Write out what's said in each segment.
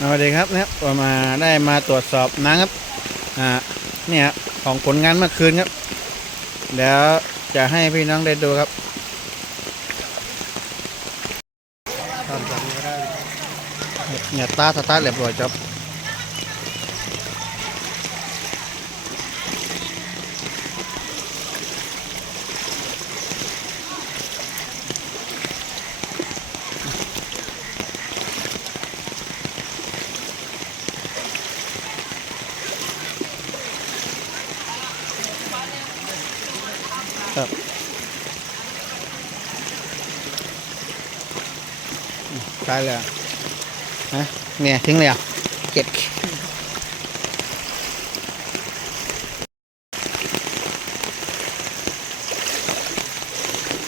สวัสดีครับนะครับมาได้มาตรวจสอบนะครับอ่าเนี่ยของผลงานเมื่อคืนครับเดี๋ยวจะให้พี่น้องได้ดูครับเนี่ยตาตาตาเรียบร้อยครับ ครับตายเลยฮะเนี่ยทิ้งเลยอะเก็บ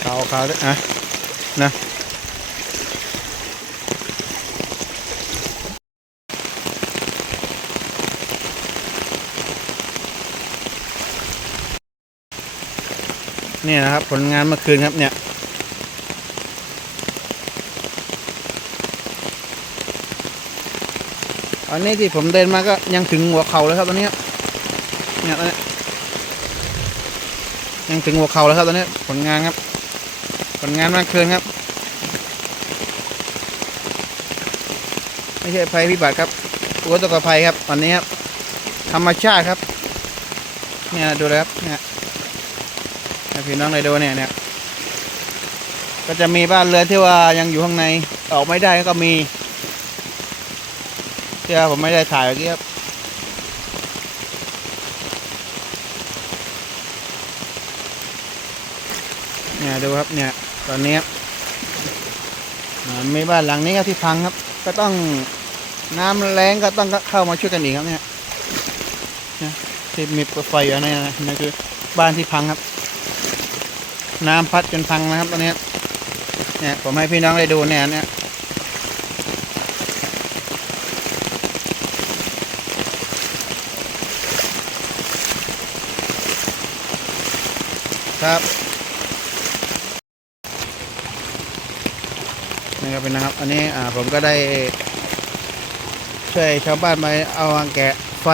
เขาเขาด้วยนะนะ เนี่ยนะครับผลงานเมื่อคืนครับเนี่ยอันนี้ที่ผมเดินมาก็ยังถึงหัวเข่าเลยครับตอนนี้เนี่ยตอนนี้ยังถึงหัวเข่าแล้วครับตอนนี้ผลงานครับ ผลงานเมากคืนครับ ไม่ใช่ภัยพิบัติครับอุทกภัยครับตอนนี้ครับธรรมชาติครับ เนี่ยดูเลยครับเนี่ย ให้พี่น้องเลยดูเนี่ยเนี่ยก็จะมีบ้านเรือนที่ว่ายังอยู่ข้างในออกไม่ได้ก็มีเชื่อผมไม่ได้ถ่ายเมื่อกี้ครับเนี่ยดูครับเนี่ยตอนนี้มีบ้านหลังนี้ครับที่พังครับ ก็ต้องน้ำแรงก็ต้องเข้ามาช่วยกันอีกครับเนี่ยที่มีไฟอยู่ในนนะนั่นคือบ้านที่พังครับ น้ำพัดจนพังนะครับตอนนี้เนี่ยผมให้พี่น้องได้ดูเนี่ยเนี่ยครับนี่ก็เป็นนะครับ อันนี้อ่าผมก็ได้ช่วยชาวบ้านมาเอาแกะไฟ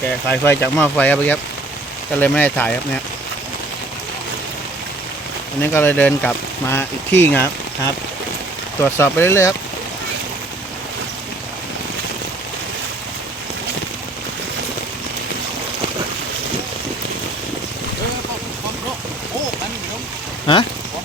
แกะสายไฟจากหม้อไฟครับเมื่อกี้ครับก็เลยไม่ได้ถ่ายครับเนี่ย อันนี้ก็เลยเดินกลับมาอีกที่ครับครับ ตรวจสอบไปเรื่อยๆครับฮะของ